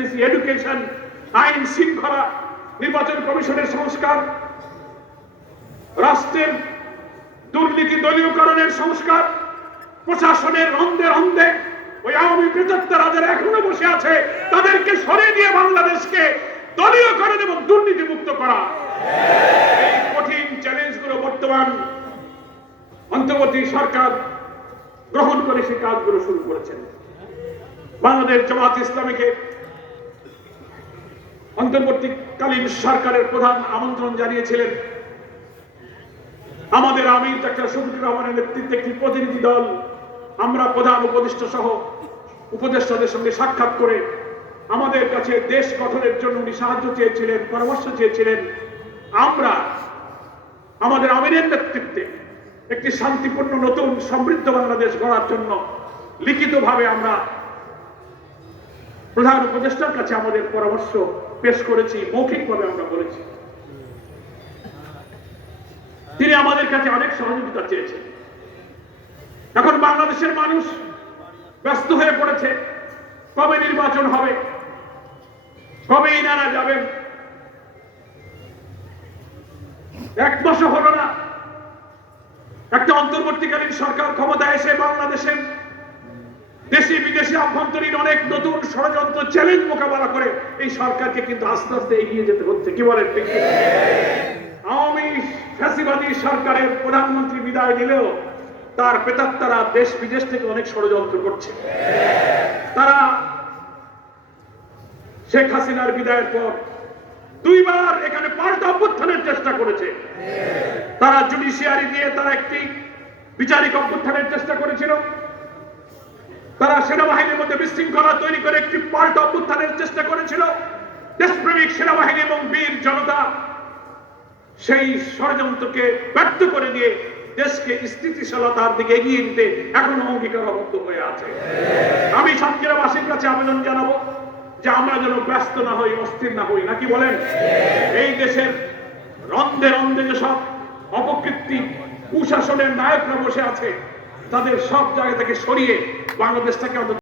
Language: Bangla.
লিটারেসি, এডুকেশন, আইন শৃঙ্খলা, নির্বাচন কমিশনের সংস্কার, রাষ্ট্রের দুর্নীতি দলীয়করণের সংস্কার, প্রশাসনের রন্ধে রন্ধে ওই আওয়ামী প্রেতাত্মারা যারা এখনো বসে আছে তাদেরকে সরিয়ে দিয়ে বাংলাদেশকে দলীয়করণ এবং দুর্নীতি মুক্ত করা, এই কঠিন চ্যালেঞ্জগুলো বর্তমান অন্তর্বর্তী সরকার গ্রহণ করে সেই কাজগুলো শুরু করেছেন। বাংলাদেশ জামাত ইসলামীকে অন্তর্বর্তীকালীন সরকারের প্রধান আমন্ত্রণ জানিয়েছিলেন। আমাদের আমির ডাক্তার শফিকুর রহমানের নেতৃত্বে একটি প্রতিনিধি দল আমরা প্রধান উপদেষ্টা সহ উপদেষ্টাদের সঙ্গে সাক্ষাৎ করে আমাদের কাছে দেশ গঠনের জন্য উনি সাহায্য চেয়েছিলেন, পরামর্শ চেয়েছিলেন। আমরা আমাদের আমিরের নেতৃত্বে একটি শান্তিপূর্ণ নতুন সমৃদ্ধ বাংলাদেশ গড়ার জন্য লিখিতভাবে আমরা প্রধান উপদেষ্টার কাছে আমাদের পরামর্শ পেশ করেছি, মৌখিকভাবে আমরা বলেছি। তিনি আমাদের কাছে অনেক সহযোগিতা চেয়েছেন। এখন বাংলাদেশের মানুষ ব্যস্ত হয়ে পড়েছে, কবে নির্বাচন হবে, কবে ইনারা যাবেন। এক মাসও হলো না একটা অন্তর্বর্তীকালীন সরকার ক্ষমতায় এসে বাংলাদেশের দেশি বিদেশি আভ্যন্তরীণ অনেক নতুন ষড়যন্ত্র চ্যালেঞ্জ মোকাবেলা করে এই সরকারকে কিন্তু আস্তে আস্তে এগিয়ে যেতে হচ্ছে। কি বলেন? আওয়ামী ফ্যাসিবাদী সরকারের প্রধানমন্ত্রী বিদায় নিলেও তার প্রেতাত্মারা দেশ বিদেশ থেকে অনেক ষড়যন্ত্র করছে। তারা শেখ হাসিনার বিদায়ের পর দুইবার এখানে পাল্টা অভ্যুত্থানের চেষ্টা করেছে। তারা জুডিশিয়ারি দিয়ে তারা একটি বিচারিক অভ্যুত্থানের চেষ্টা করেছিল। তারা সেনাবাহিনীর মধ্যে বিশৃঙ্খলা তৈরি করে একটি পাল্টা অভ্যুত্থানের চেষ্টা করেছিল। দেশপ্রেমিক সেনাবাহিনী এবং বীর জনতা সেই ষড়যন্ত্রকে ব্যর্থ করে দিয়ে দেশকে স্থিতিশীলতার দিকে এগিয়ে নিতে এখনো অঙ্গীকারবদ্ধ হয়ে আছে। আমি সাতক্ষীরাবাসীর কাছে আবেদন জানাবো যে আমরা যেন ব্যস্ত না হই, অস্থির না হই, নাকি বলেন? এই দেশের রন্ধে রন্ধে যেসব অপকীর্তি কুশাসনের নায়করা বসে আছে তাদের সব জায়গা থেকে সরিয়ে বাংলাদেশটাকে